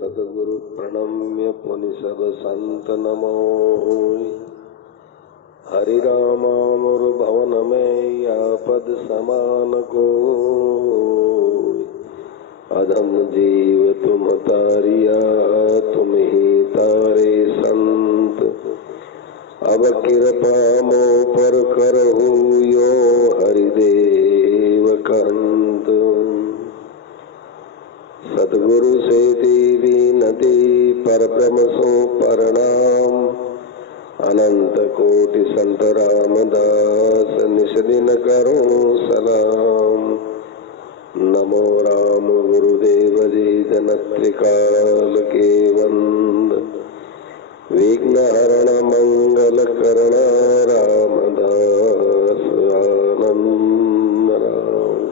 सद्गुरु प्रणम्य पुनि सब संत नमो। हरि रामामुर भवन में या पद समान को, अधम जीव तुम तारिया तुम ही तारे संत। अब कृपा मो पर करहु यो हरिदेव कंत। सद्गुरु से विनती पर ब्रह्म सो प्रणाम। अनंत कोटि संत रामदास निस दिन करूं सलाम। नमो राम गुरुदेव जी जन त्रिकाल के वंद। विघ्न हरण मंगल करण रामदास आनंद राम।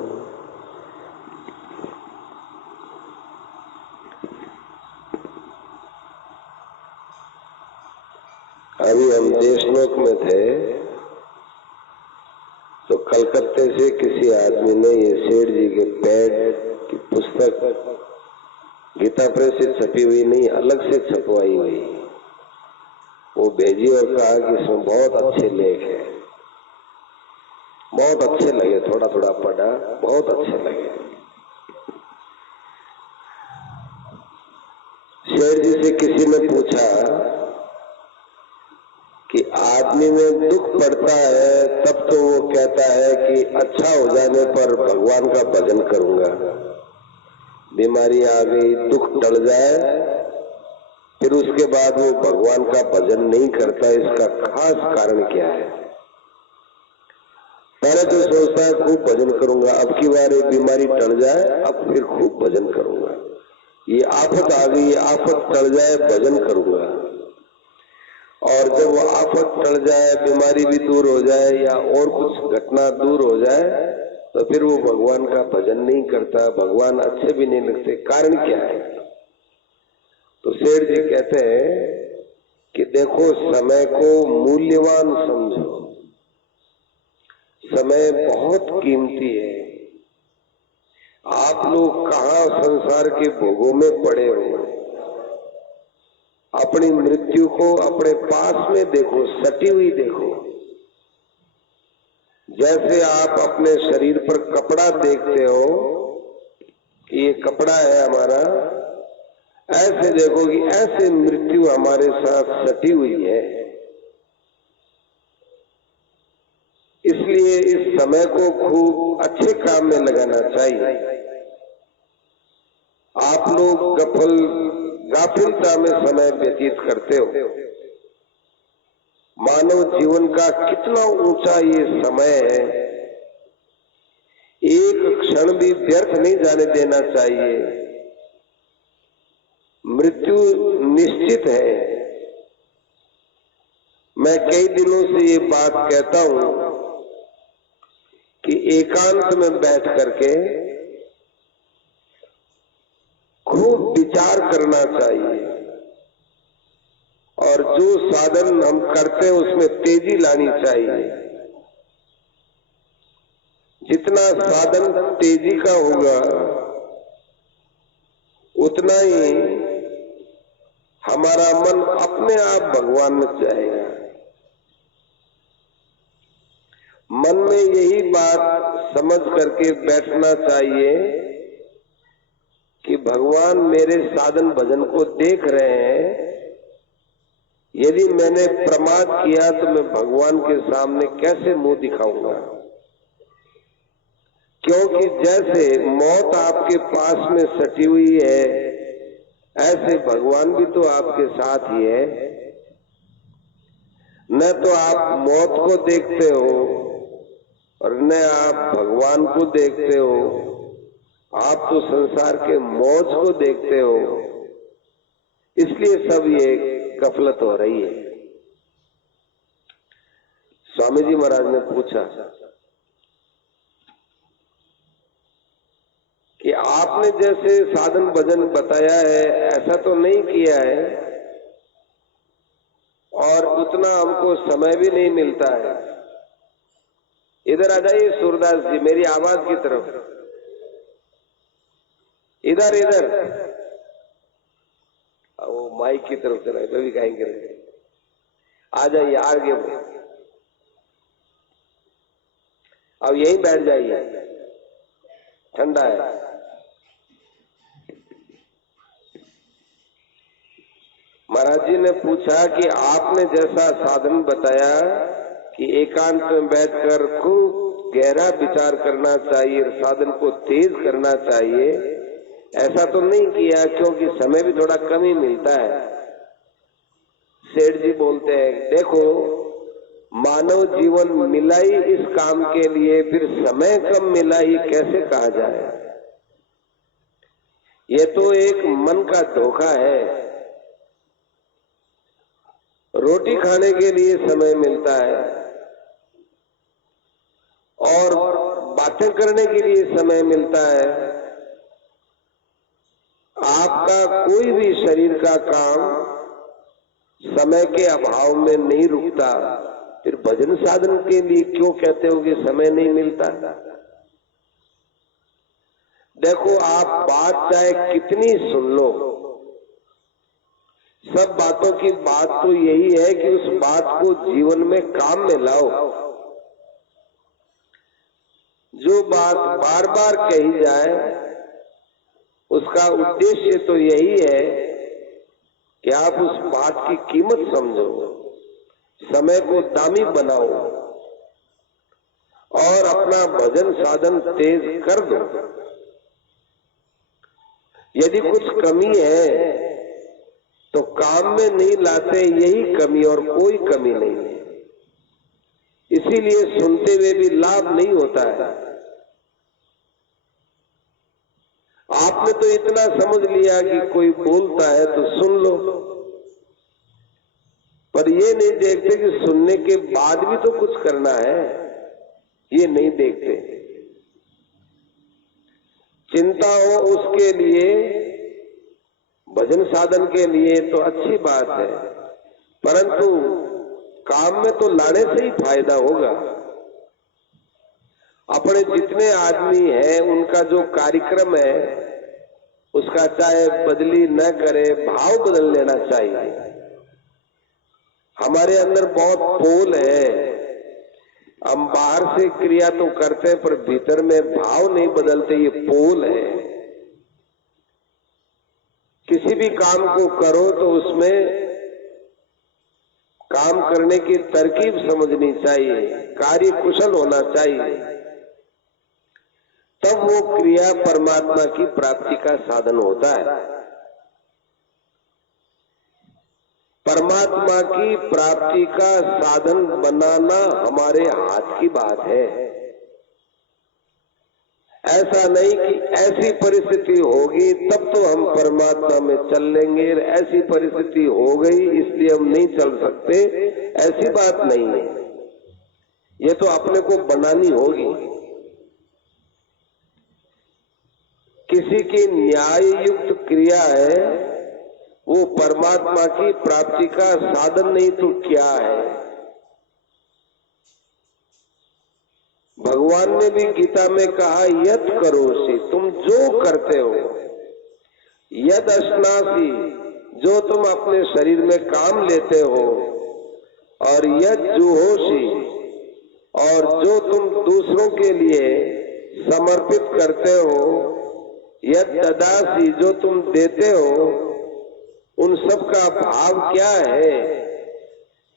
अभी हम देशनोक में थे तो कलकत्ते से किसी आदमी ने ये सेठ जी के पेड की पुस्तक गीता प्रेस से छपी हुई नहीं, अलग से छपवाई हुई, वो भेजी और कहा कि इसमें बहुत अच्छे लेख है। बहुत अच्छे लगे, थोड़ा थोड़ा पढ़ा, बहुत अच्छे लगे। शेर जी से किसी ने पूछा कि आदमी में दुख पड़ता है तब तो वो कहता है कि अच्छा हो जाने पर भगवान का भजन करूंगा। बीमारी आ गई, दुख टल जाए, फिर उसके बाद वो भगवान का भजन नहीं करता। इसका खास कारण क्या है? पहले तो सोचता है खूब भजन करूंगा, अब की बार ये बीमारी टल जाए, अब फिर खूब भजन करूंगा। ये आफत आ गई, आफत टल जाए, भजन करूंगा। और जब वो आफत टल जाए, बीमारी भी दूर हो जाए या और कुछ घटना दूर हो जाए, तो फिर वो भगवान का भजन नहीं करता, भगवान अच्छे भी नहीं लगते। कारण क्या है? तो सेठ जी कहते हैं कि देखो, समय को मूल्यवान समझो। समय बहुत कीमती है। आप लोग कहाँ संसार के भोगों में पड़े हो। अपनी मृत्यु को अपने पास में देखो, सटी हुई देखो। जैसे आप अपने शरीर पर कपड़ा देखते हो कि ये कपड़ा है हमारा, ऐसे देखो कि ऐसे मृत्यु हमारे साथ सटी हुई है। इसलिए इस समय को खूब अच्छे काम में लगाना चाहिए। आप लोग गाफिलता में समय व्यतीत करते हो। मानव जीवन का कितना ऊंचा ये समय है, एक क्षण भी व्यर्थ नहीं जाने देना चाहिए। मृत्यु निश्चित है। मैं कई दिनों से ये बात कहता हूं कि एकांत में बैठ करके खूब विचार करना चाहिए और जो साधन हम करते हैं उसमें तेजी लानी चाहिए। जितना साधन तेजी का होगा उतना ही हमारा मन अपने आप भगवान में जाएगा। मन में यही बात समझ करके बैठना चाहिए कि भगवान मेरे साधन भजन को देख रहे हैं। यदि मैंने प्रमाद किया तो मैं भगवान के सामने कैसे मुंह दिखाऊंगा? क्योंकि जैसे मौत आपके पास में सटी हुई है, ऐसे भगवान भी तो आपके साथ ही है। न तो आप मौत को देखते हो और न आप भगवान को देखते हो। आप तो संसार के मौज को देखते हो। इसलिए सब ये गफलत हो रही है। स्वामी जी महाराज ने पूछा कि आपने जैसे साधन भजन बताया है ऐसा तो नहीं किया है और उतना हमको समय भी नहीं मिलता है। इधर आ जाइए सूरदास जी, मेरी आवाज की तरफ। इधर इधर वो माइक की तरफ चला तो भी गाएंगे। आ जाइए आगे, अब यहीं बैठ जाइए, ठंडा है। महाराज जी ने पूछा कि आपने जैसा साधन बताया कि एकांत में बैठकर खूब गहरा विचार करना चाहिए, साधन को तेज करना चाहिए, ऐसा तो नहीं किया क्योंकि समय भी थोड़ा कम ही मिलता है। सेठ जी बोलते हैं देखो मानव जीवन मिला ही इस काम के लिए, फिर समय कम मिला ही कैसे कहा जाए। ये तो एक मन का धोखा है। रोटी खाने के लिए समय मिलता है और बातें करने के लिए समय मिलता है। आपका कोई भी शरीर का काम समय के अभाव में नहीं रुकता, फिर भजन साधन के लिए क्यों कहते हो कि समय नहीं मिलता। देखो आप बात चाहे कितनी सुन लो, सब बातों की बात तो यही है कि उस बात को जीवन में काम में लाओ। जो बात बार बार कही जाए उसका उद्देश्य तो यही है कि आप उस बात की कीमत समझो, समय को दामी बनाओ और अपना भजन साधन तेज कर दो। यदि कुछ कमी है तो काम में नहीं लाते, यही कमी और कोई कमी नहीं है। इसीलिए सुनते हुए भी लाभ नहीं होता है। आपने तो इतना समझ लिया कि कोई बोलता है तो सुन लो, पर ये नहीं देखते कि सुनने के बाद भी तो कुछ करना है, ये नहीं देखते। चिंता हो उसके लिए, भजन साधन के लिए तो अच्छी बात है, परंतु काम में तो लाने से ही फायदा होगा। अपने जितने आदमी हैं उनका जो कार्यक्रम है उसका चाहे बदली न करे, भाव बदल लेना चाहिए। हमारे अंदर बहुत पोल है, हम बाहर से क्रिया तो करते हैं पर भीतर में भाव नहीं बदलते, ये पोल है। किसी भी काम को करो तो उसमें काम करने की तरकीब समझनी चाहिए, कार्य कुशल होना चाहिए, तब वो क्रिया परमात्मा की प्राप्ति का साधन होता है। परमात्मा की प्राप्ति का साधन बनाना हमारे हाथ की बात है। ऐसा नहीं कि ऐसी परिस्थिति होगी तब तो हम परमात्मा में चल लेंगे, ऐसी परिस्थिति हो गई इसलिए हम नहीं चल सकते, ऐसी बात नहीं है। ये तो अपने को बनानी होगी। किसी की न्याय युक्त क्रिया है वो परमात्मा की प्राप्ति का साधन नहीं तो क्या है। भगवान ने भी गीता में कहा यत करोसि, तुम जो करते हो, यद अश्नासी, जो तुम अपने शरीर में काम लेते हो, और यद जुहोसी, और जो तुम दूसरों के लिए समर्पित करते हो, यद ददासी, जो तुम देते हो, उन सब का भाव क्या है।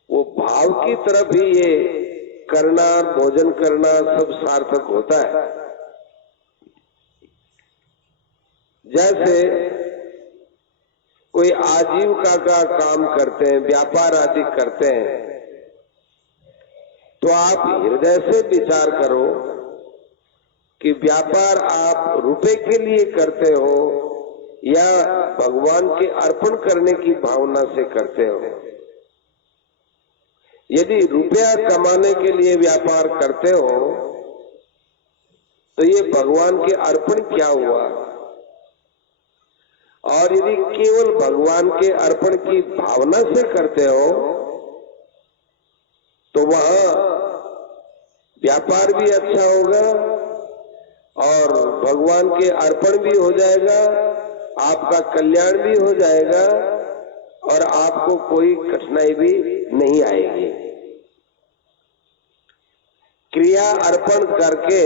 वो भाव की तरफ ही ये करना, भोजन करना सब सार्थक होता है। जैसे कोई आजीविका का काम करते हैं, व्यापार आदि करते हैं, तो आप हृदय से विचार करो कि व्यापार आप रुपए के लिए करते हो या भगवान के अर्पण करने की भावना से करते हो। यदि रुपया कमाने के लिए व्यापार करते हो तो ये भगवान के अर्पण क्या हुआ, और यदि केवल भगवान के अर्पण की भावना से करते हो तो वहां व्यापार भी अच्छा होगा और भगवान के अर्पण भी हो जाएगा, आपका कल्याण भी हो जाएगा और आपको कोई कठिनाई भी नहीं आएगी। क्रिया अर्पण करके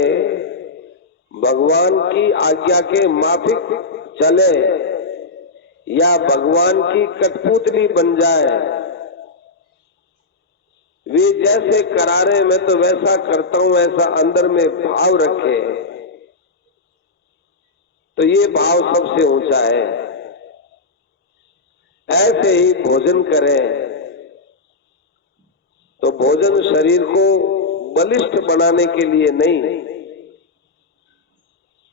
भगवान की आज्ञा के माफिक चले या भगवान की कठपुतली बन जाए, वे जैसे करारे मैं तो वैसा करता हूं ऐसा अंदर में भाव रखे, तो ये भाव सबसे ऊंचा है। ऐसे ही भोजन करें तो भोजन शरीर को बलिष्ठ बनाने के लिए नहीं,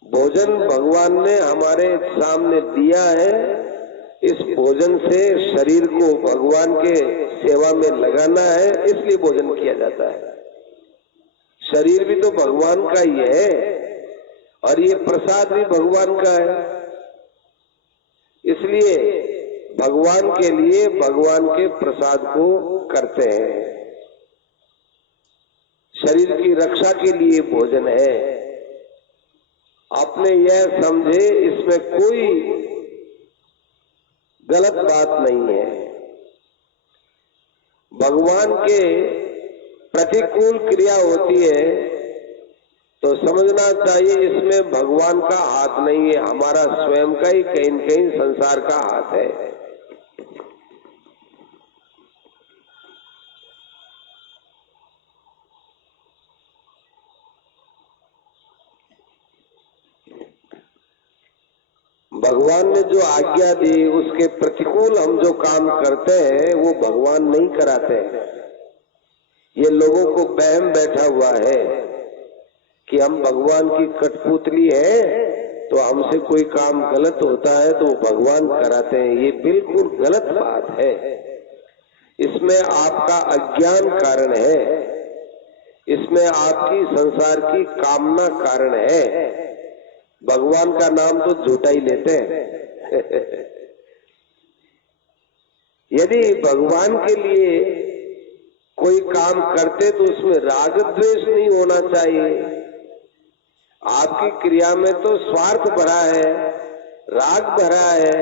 भोजन भगवान ने हमारे सामने दिया है। इस भोजन से शरीर को भगवान के सेवा में लगाना है, इसलिए भोजन किया जाता है। शरीर भी तो भगवान का ही है और ये प्रसाद भी भगवान का है, इसलिए भगवान के लिए भगवान के प्रसाद को करते हैं। शरीर की रक्षा के लिए भोजन है। आपने यह समझे, इसमें कोई गलत बात नहीं है। भगवान के प्रतिकूल क्रिया होती है तो समझना चाहिए इसमें भगवान का हाथ नहीं है, हमारा स्वयं का ही कहीं न कहीं संसार का हाथ है। भगवान ने जो आज्ञा दी उसके प्रतिकूल हम जो काम करते हैं वो भगवान नहीं कराते हैं। ये लोगों को वहम बैठा हुआ है कि हम भगवान की कठपुतली है तो हमसे कोई काम गलत होता है तो भगवान कराते हैं। ये बिल्कुल गलत बात है। इसमें आपका अज्ञान कारण है, इसमें आपकी संसार की कामना कारण है। भगवान का नाम तो झूठा ही लेते हैं। यदि भगवान के लिए कोई काम करते तो उसमें राग द्वेष नहीं होना चाहिए। आपकी क्रिया में तो स्वार्थ भरा है, राग भरा है,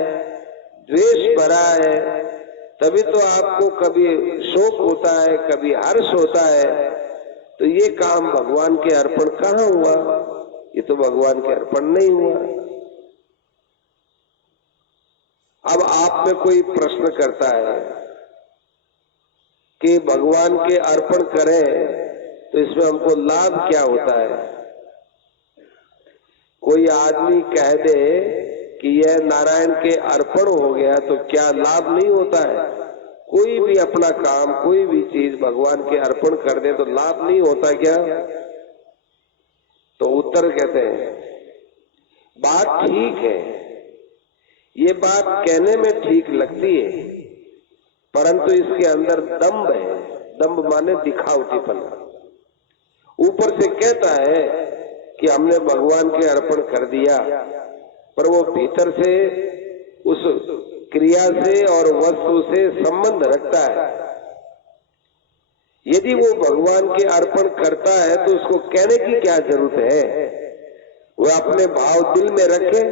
द्वेष भरा है, तभी तो आपको कभी शोक होता है, कभी हर्ष होता है। तो ये काम भगवान के अर्पण कहाँ हुआ? ये तो भगवान के अर्पण नहीं हुआ। अब आप में कोई प्रश्न करता है कि भगवान के अर्पण करें तो इसमें हमको लाभ क्या होता है? कोई आदमी कह दे कि यह नारायण के अर्पण हो गया तो क्या लाभ नहीं होता है? कोई भी अपना काम, कोई भी चीज भगवान के अर्पण कर दे तो लाभ नहीं होता क्या? तो उत्तर कहते हैं बात ठीक है, ये बात कहने में ठीक लगती है, परंतु इसके अंदर दंभ है। दंभ माने दिखावटीपना। ऊपर से कहता है कि हमने भगवान के अर्पण कर दिया, पर वो भीतर से उस क्रिया से और वस्तु से संबंध रखता है। यदि वो भगवान के अर्पण करता है तो उसको कहने की क्या जरूरत है? वो अपने भाव दिल में रखे,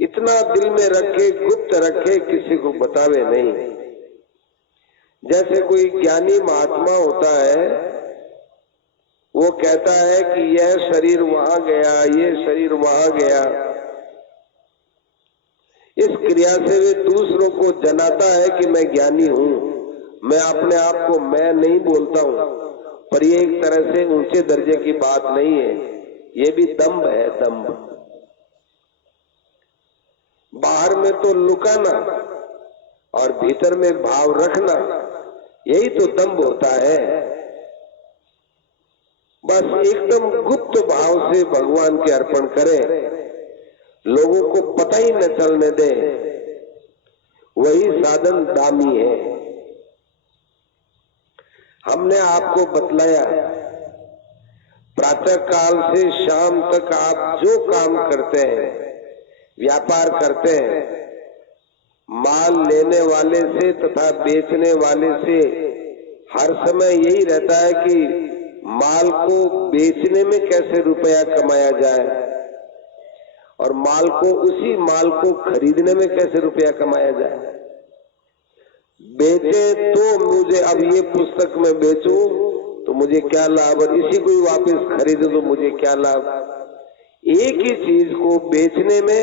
इतना दिल में रखे, गुप्त रखे, किसी को बतावे नहीं। जैसे कोई ज्ञानी महात्मा होता है, वो कहता है कि यह शरीर वहां गया, ये शरीर वहां गया। इस क्रिया से वे दूसरों को जनाता है कि मैं ज्ञानी हूं। मैं अपने आप को मैं नहीं बोलता हूं, पर ये एक तरह से ऊंचे दर्जे की बात नहीं है, ये भी दंभ है। दंभ बाहर में तो लुकाना और भीतर में भाव रखना, यही तो दंभ होता है। बस एकदम गुप्त भाव से भगवान के अर्पण करें, लोगों को पता ही न चलने दे, वही साधन दामी है। हमने आपको बतलाया प्रातः काल से शाम तक आप जो काम करते हैं, व्यापार करते हैं, माल लेने वाले से तथा बेचने वाले से हर समय यही रहता है कि माल को बेचने में कैसे रुपया कमाया जाए और माल को, उसी माल को खरीदने में कैसे रुपया कमाया जाए। बेचे तो मुझे, अब ये पुस्तक में बेचूं तो मुझे क्या लाभ, और इसी को ही वापस खरीदूं तो मुझे क्या लाभ। एक ही चीज को बेचने में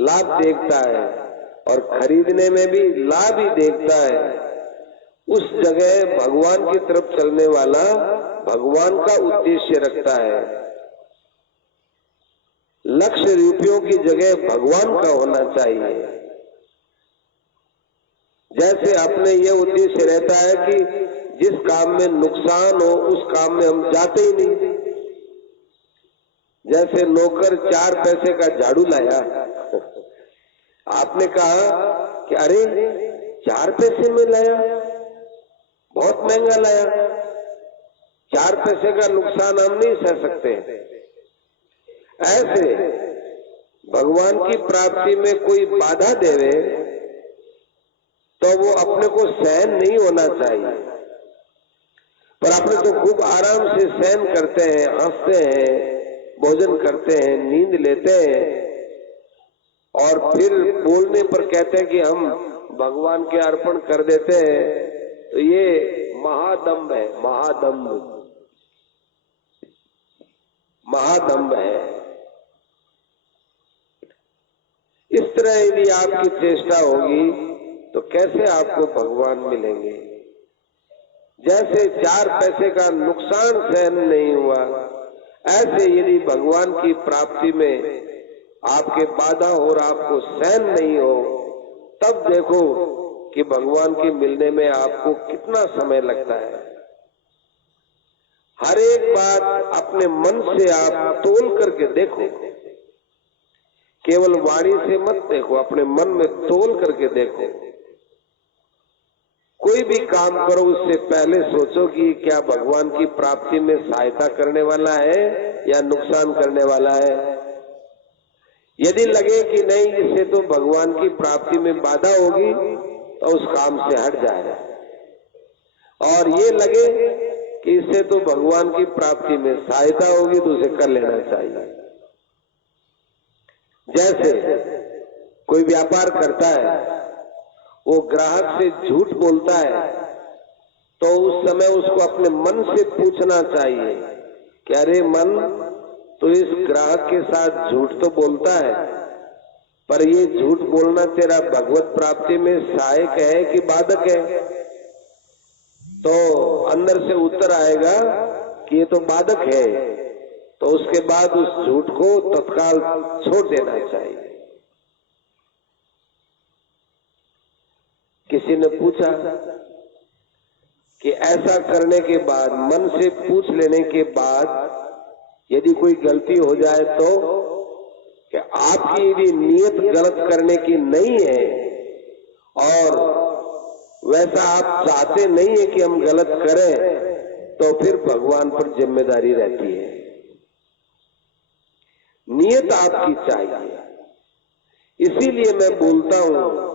लाभ देखता है और खरीदने में भी लाभ ही देखता है। उस जगह भगवान की तरफ चलने वाला भगवान का उद्देश्य रखता है। लक्ष्य रुपयों की जगह भगवान का होना चाहिए। जैसे अपने ये उद्देश्य रहता है कि जिस काम में नुकसान हो उस काम में हम जाते ही नहीं। जैसे नौकर 4 पैसे का झाड़ू लाया, आपने कहा कि अरे 4 पैसे में लाया, बहुत महंगा लाया, 4 पैसे का नुकसान हम नहीं सह सकते। ऐसे भगवान की प्राप्ति में कोई बाधा देवे तो वो अपने को सहन नहीं होना चाहिए। पर अपने तो खूब आराम से सहन करते हैं, हंसते हैं, भोजन करते हैं, नींद लेते हैं, और फिर बोलने पर कहते हैं कि हम भगवान के अर्पण कर देते हैं। तो ये महादम्भ है, महादम्भ है। इस तरह यदि आपकी चेष्टा होगी तो कैसे आपको भगवान मिलेंगे। जैसे 4 पैसे का नुकसान सहन नहीं हुआ, ऐसे यदि भगवान की प्राप्ति में आपके बाधा और आपको सहन नहीं हो, तब देखो कि भगवान के मिलने में आपको कितना समय लगता है। हर एक बात अपने मन से आप तोल करके देखो, केवल वाणी से मत देखो, अपने मन में तोल करके देखो। कोई भी काम करो उससे पहले सोचो कि क्या भगवान की प्राप्ति में सहायता करने वाला है या नुकसान करने वाला है। यदि लगे कि नहीं इससे तो भगवान की प्राप्ति में बाधा होगी तो उस काम से हट जाए, और ये लगे कि इससे तो भगवान की प्राप्ति में सहायता होगी तो उसे कर लेना चाहिए। जैसे कोई व्यापार करता है, वो ग्राहक से झूठ बोलता है, तो उस समय उसको अपने मन से पूछना चाहिए कि अरे मन, तो इस ग्राहक के साथ झूठ तो बोलता है, पर ये झूठ बोलना तेरा भगवत प्राप्ति में सहायक है कि बाधक है। तो अंदर से उत्तर आएगा कि ये तो बाधक है, तो उसके बाद उस झूठ को तत्काल छोड़ देना चाहिए। किसी ने पूछा कि ऐसा करने के बाद, मन से पूछ लेने के बाद यदि कोई गलती हो जाए तो, कि आपकी यदि नियत गलत करने की नहीं है और वैसा आप चाहते नहीं है कि हम गलत करें, तो फिर भगवान पर जिम्मेदारी रहती है। नियत आपकी चाहिए। इसीलिए मैं बोलता हूं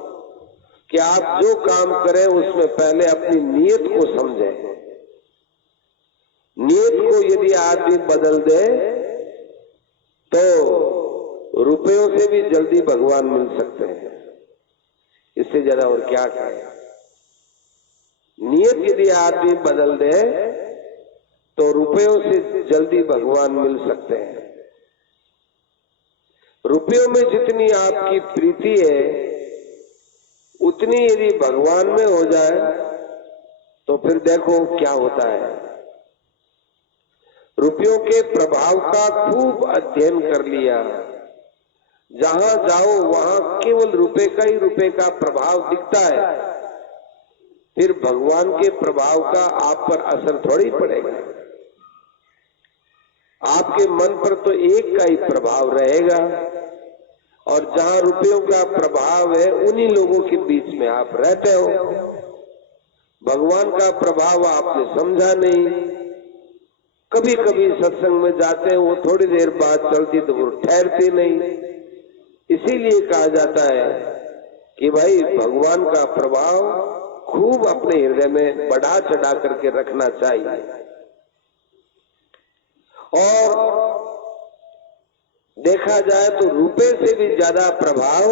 कि आप जो काम करें उसमें पहले अपनी नियत को समझें। नियत को यदि आदमी बदल दे तो रुपयों से भी जल्दी भगवान मिल सकते हैं। इससे ज्यादा और क्या कहें। नियत यदि आदमी बदल दे तो रुपयों से जल्दी भगवान मिल सकते हैं। रुपयों में जितनी आपकी प्रीति है उतनी यदि भगवान में हो जाए तो फिर देखो क्या होता है। रुपयों के प्रभाव का खूब अध्ययन कर लिया, जहां जाओ वहां केवल रुपए का ही रुपए का प्रभाव दिखता है, फिर भगवान के प्रभाव का आप पर असर थोड़ी पड़ेगा। आपके मन पर तो एक का ही प्रभाव रहेगा, और जहां रुपयों का प्रभाव है उन्हीं लोगों के बीच में आप रहते हो। भगवान का प्रभाव आपने समझा नहीं। कभी कभी सत्संग में जाते हैं, वो थोड़ी देर बाद चलती तो वो ठहरती नहीं। इसीलिए कहा जाता है कि भाई भगवान का प्रभाव खूब अपने हृदय में बढ़ा चढ़ा करके रखना चाहिए। और देखा जाए तो रुपए से भी ज्यादा प्रभाव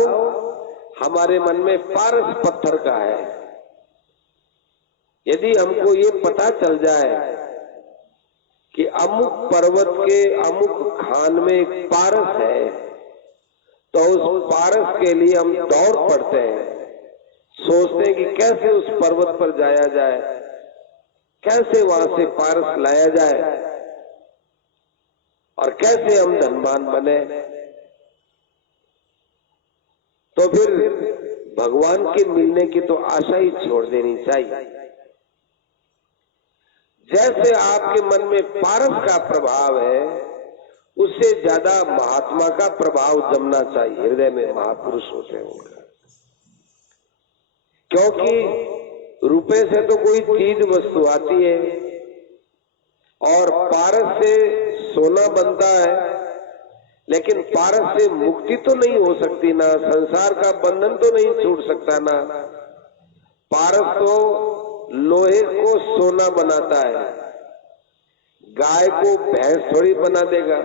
हमारे मन में पारस पत्थर का है। यदि हमको ये पता चल जाए कि अमुक पर्वत के अमुक खान में एक पारस है, तो उस पारस के लिए हम दौड़ पड़ते हैं, सोचते हैं कि कैसे उस पर्वत पर जाया जाए, कैसे वहां से पारस लाया जाए और कैसे हम धनवान बने। तो फिर भगवान के मिलने की तो आशा ही छोड़ देनी चाहिए। जैसे आपके मन में पारस का प्रभाव है, उससे ज्यादा महात्मा का प्रभाव जमना चाहिए। हृदय में महापुरुष होते हैं उनका, क्योंकि रुपए से तो कोई चीज वस्तु आती है और पारस से सोना बनता है, लेकिन पारस से मुक्ति तो नहीं हो सकती ना, संसार का बंधन तो नहीं छूट सकता ना। पारस तो लोहे को सोना बनाता है, गाय को भैंस थोड़ी बना देगा,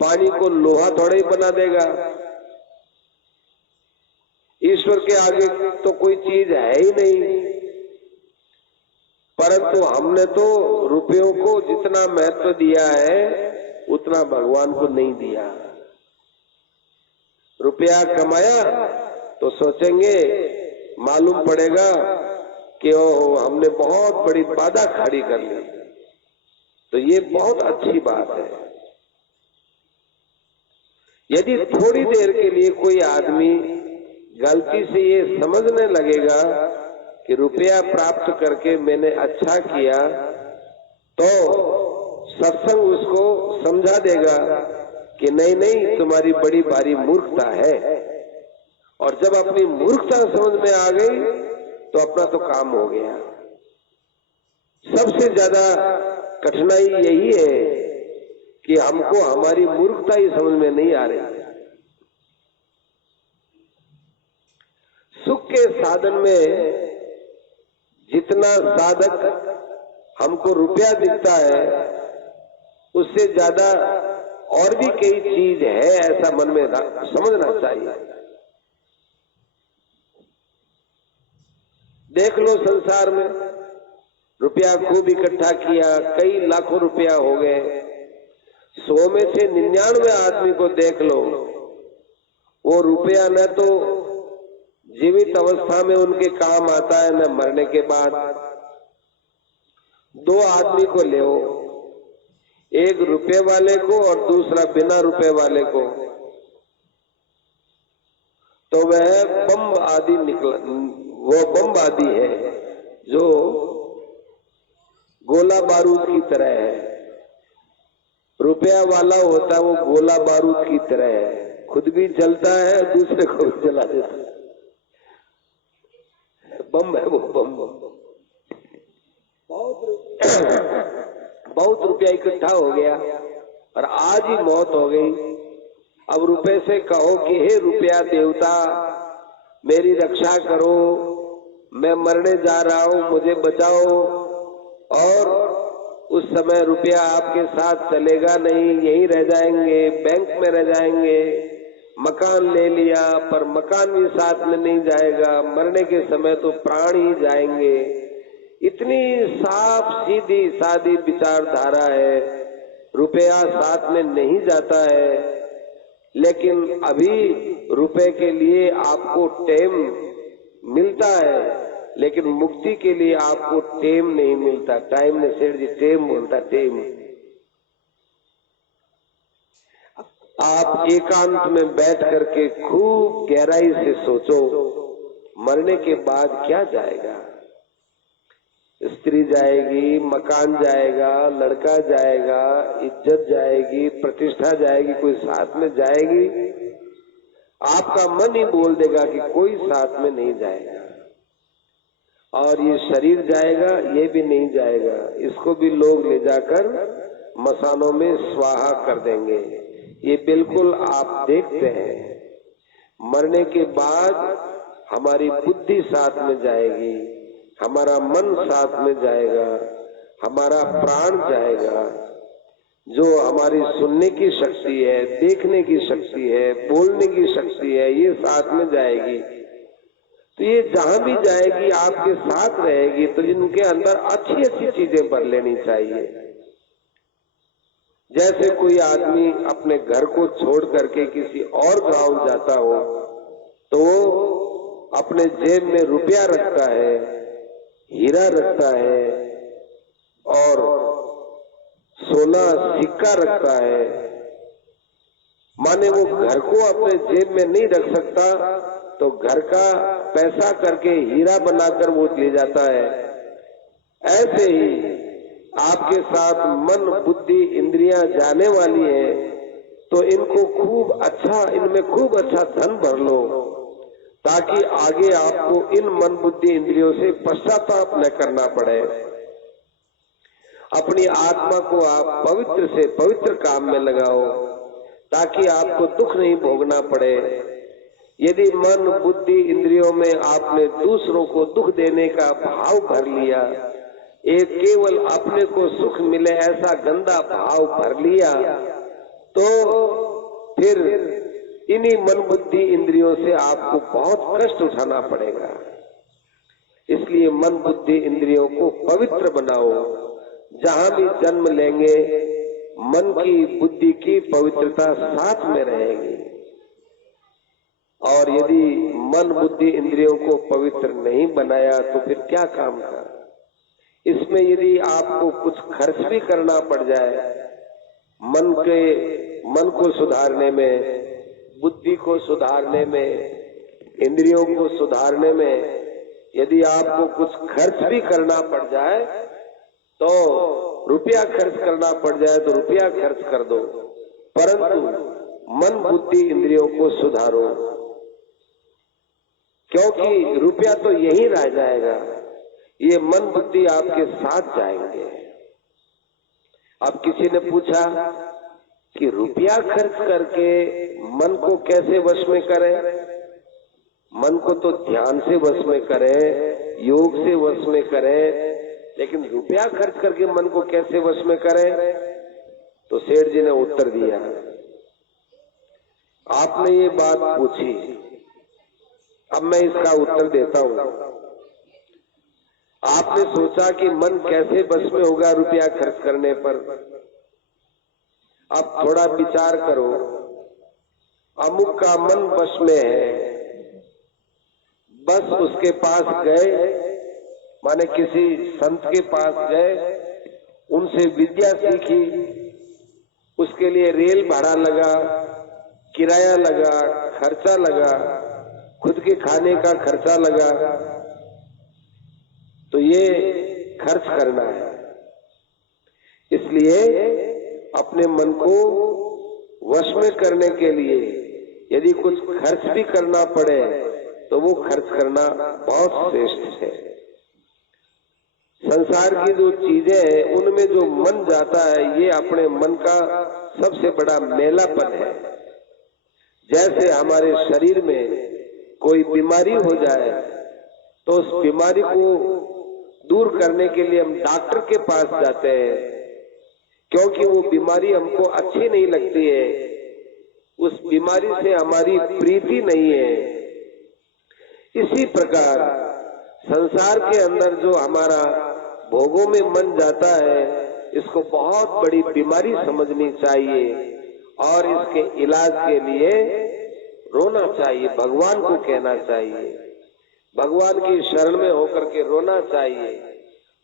पानी को लोहा थोड़ा ही बना देगा। ईश्वर के आगे तो कोई चीज है ही नहीं। परंतु हमने तो रुपयों को जितना महत्व दिया है उतना भगवान को नहीं दिया। रुपया कमाया तो सोचेंगे, मालूम पड़ेगा कि हमने बहुत बड़ी बाधा खड़ी कर ली। तो ये बहुत अच्छी बात है। यदि थोड़ी देर के लिए कोई आदमी गलती से ये समझने लगेगा कि रुपया प्राप्त करके मैंने अच्छा किया, तो सत्संग उसको समझा देगा कि नहीं नहीं, तुम्हारी बड़ी भारी मूर्खता है। और जब अपनी मूर्खता समझ में आ गई तो अपना तो काम हो गया। सबसे ज्यादा कठिनाई यही है कि हमको हमारी मूर्खता ही समझ में नहीं आ रही। सुख के साधन में जितना साधक हमको रुपया दिखता है, उससे ज्यादा और भी कई चीज है, ऐसा मन में समझना चाहिए। देख लो संसार में रुपया खूब इकट्ठा किया, कई लाखों रुपया हो गए। 100 में से 99 आदमी को देख लो, वो रुपया न तो जीवित अवस्था में उनके काम आता है न मरने के बाद। 2 आदमी को ले, एक रुपये वाले को और दूसरा बिना रुपये वाले को, तो वह बम आदि निकला, वो बम आदि है जो गोला बारूद की तरह है। रुपया वाला होता है वो गोला बारूद की तरह है, खुद भी जलता है, दूसरे को भी जला देता है। बम है वो बम। बहुत रुपया इकट्ठा हो गया और आज ही मौत हो गई। अब रुपए से कहो कि हे रुपया देवता, मेरी रक्षा करो, मैं मरने जा रहा हूं, मुझे बचाओ। और उस समय रुपया आपके साथ चलेगा नहीं, यहीं रह जाएंगे, बैंक में रह जाएंगे। मकान ले लिया पर मकान भी साथ में नहीं जाएगा, मरने के समय तो प्राण ही जाएंगे। इतनी साफ सीधी सादी विचारधारा है, रुपया साथ में नहीं जाता है। लेकिन अभी रुपए के लिए आपको टेम मिलता है, लेकिन मुक्ति के लिए आपको टेम नहीं मिलता। टाइम ने सेठ जी टेम बोलता, टेम। आप एकांत में बैठ करके खूब गहराई से सोचो, मरने के बाद क्या जाएगा। स्त्री जाएगी, मकान जाएगा, लड़का जाएगा, इज्जत जाएगी, प्रतिष्ठा जाएगी, कोई साथ में जाएगी? आपका मन ही बोल देगा कि कोई साथ में नहीं जाएगा। और ये शरीर जाएगा, ये भी नहीं जाएगा, इसको भी लोग ले जाकर मसानों में स्वाहा कर देंगे। ये बिल्कुल आप देखते हैं। मरने के बाद हमारी बुद्धि साथ में जाएगी, हमारा मन साथ में जाएगा, हमारा प्राण जाएगा। जो हमारी सुनने की शक्ति है, देखने की शक्ति है, बोलने की शक्ति है, ये साथ में जाएगी। तो ये जहां भी जाएगी आपके साथ रहेगी। तो इनके अंदर अच्छी अच्छी चीजें भर लेनी चाहिए। जैसे कोई आदमी अपने घर को छोड़ करके किसी और गांव जाता हो तो वो अपने जेब में रुपया रखता है, हीरा रखता है और सोना सिक्का रखता है। माने वो घर को अपने जेब में नहीं रख सकता तो घर का पैसा करके हीरा बनाकर वो ले जाता है। ऐसे ही आपके साथ मन बुद्धि इंद्रियां जाने वाली है तो इनको खूब अच्छा, इनमें खूब अच्छा धन भर लो ताकि आगे आपको इन मन बुद्धि इंद्रियों से पश्चाताप न करना पड़े। अपनी आत्मा को आप पवित्र से पवित्र काम में लगाओ ताकि आपको दुख नहीं भोगना पड़े। यदि मन बुद्धि इंद्रियों में आपने दूसरों को दुख देने का भाव भर लिया, एक केवल अपने को सुख मिले ऐसा गंदा भाव भर लिया, तो फिर इन्हीं मन बुद्धि इंद्रियों से आपको बहुत कष्ट उठाना पड़ेगा। इसलिए मन बुद्धि इंद्रियों को पवित्र बनाओ। जहां भी जन्म लेंगे मन की बुद्धि की पवित्रता साथ में रहेगी। और यदि मन बुद्धि इंद्रियों को पवित्र नहीं बनाया तो फिर क्या काम का। इसमें यदि आपको कुछ खर्च भी करना पड़ जाए मन को सुधारने में, बुद्धि को सुधारने में, इंद्रियों को सुधारने में, यदि आपको कुछ खर्च भी करना पड़ जाए तो रुपया खर्च करना पड़ जाए तो रुपया खर्च कर दो, परंतु मन बुद्धि इंद्रियों को सुधारो। क्योंकि रुपया तो यही रह जाएगा, ये मन बुद्धि आपके साथ जाएंगे। अब किसी ने पूछा कि रुपया खर्च करके मन को कैसे वश में करें? मन को तो ध्यान से वश में करें, योग से वश में करें, लेकिन रुपया खर्च करके मन को कैसे वश में करें? तो सेठ जी ने उत्तर दिया, आपने ये बात पूछी, अब मैं इसका उत्तर देता हूं। आपने सोचा कि मन कैसे वश में होगा रुपया खर्च करने पर। अब थोड़ा विचार करो, अमुक का मन वश में है, बस उसके पास गए, माने किसी संत के पास गए, उनसे विद्या सीखी, उसके लिए रेल भाड़ा लगा, किराया लगा, खर्चा लगा, खुद के खाने का खर्चा लगा, तो ये खर्च करना है। इसलिए अपने मन को वश में करने के लिए यदि कुछ खर्च भी करना पड़े तो वो खर्च करना बहुत श्रेष्ठ है। संसार की जो चीजें हैं उनमें जो मन जाता है ये अपने मन का सबसे बड़ा मेलापन है। जैसे हमारे शरीर में कोई बीमारी हो जाए तो उस बीमारी को दूर करने के लिए हम डॉक्टर के पास जाते हैं, क्योंकि वो बीमारी हमको अच्छी नहीं लगती है, उस बीमारी से हमारी प्रीति नहीं है। इसी प्रकार संसार के अंदर जो हमारा भोगों में मन जाता है, इसको बहुत बड़ी बीमारी समझनी चाहिए और इसके इलाज के लिए रोना चाहिए, भगवान को कहना चाहिए, भगवान की शरण में होकर के रोना चाहिए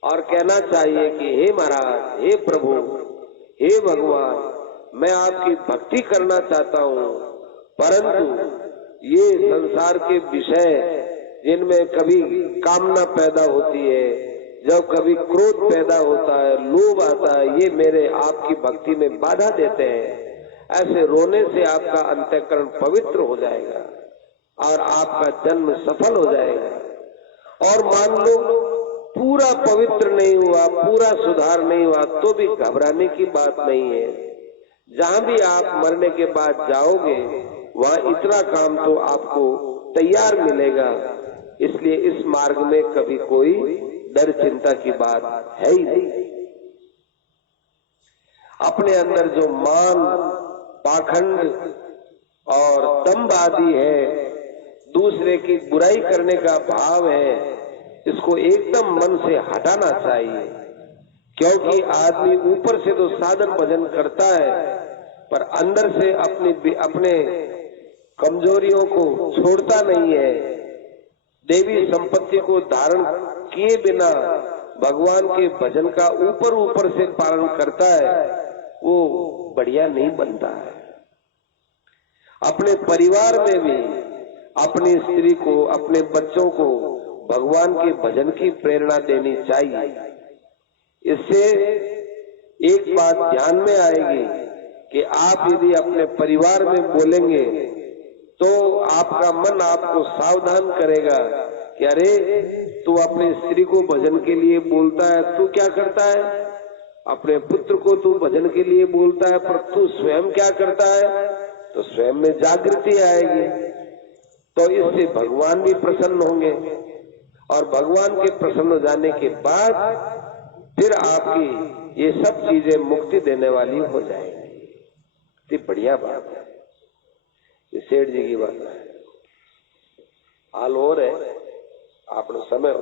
और कहना चाहिए कि हे महाराज, हे प्रभु, हे भगवान, मैं आपकी भक्ति करना चाहता हूँ, परंतु ये संसार के विषय जिनमें कभी कामना पैदा होती है, जब कभी क्रोध पैदा होता है, लोभ आता है, ये मेरे आपकी भक्ति में बाधा देते हैं। ऐसे रोने से आपका अंतःकरण पवित्र हो जाएगा और आपका जन्म सफल हो जाएगा। और मान लो पूरा पवित्र नहीं हुआ, पूरा सुधार नहीं हुआ, तो भी घबराने की बात नहीं है। जहां भी आप मरने के बाद जाओगे वहां इतना काम तो आपको तैयार मिलेगा। इसलिए इस मार्ग में कभी कोई डर चिंता की बात है ही नहीं। अपने अंदर जो मान, पाखंड और दंभ आदि है, दूसरे की बुराई करने का भाव है, इसको एकदम मन से हटाना चाहिए। क्योंकि आदमी ऊपर से तो साधन भजन करता है, पर अंदर से अपने कमजोरियों को छोड़ता नहीं है। देवी संपत्ति को धारण किए बिना भगवान के भजन का ऊपर ऊपर से पालन करता है, वो बढ़िया नहीं बनता है। अपने परिवार में भी अपनी स्त्री को, अपने बच्चों को भगवान के भजन की प्रेरणा देनी चाहिए। इससे एक बात ध्यान में आएगी कि आप यदि अपने परिवार में बोलेंगे तो आपका मन आपको सावधान करेगा कि अरे तू अपनी स्त्री को भजन के लिए बोलता है, तू क्या करता है? अपने पुत्र को तू भजन के लिए बोलता है, पर तू स्वयं क्या करता है? तो स्वयं में जागृति आएगी। तो इससे भगवान भी प्रसन्न होंगे और भगवान के प्रसन्न हो जाने के बाद फिर आपकी ये सब चीजें मुक्ति देने वाली हो जाएंगी। ये बढ़िया बात है, ये सेठ जी की बात है। हाल हो रहे आपने समय हो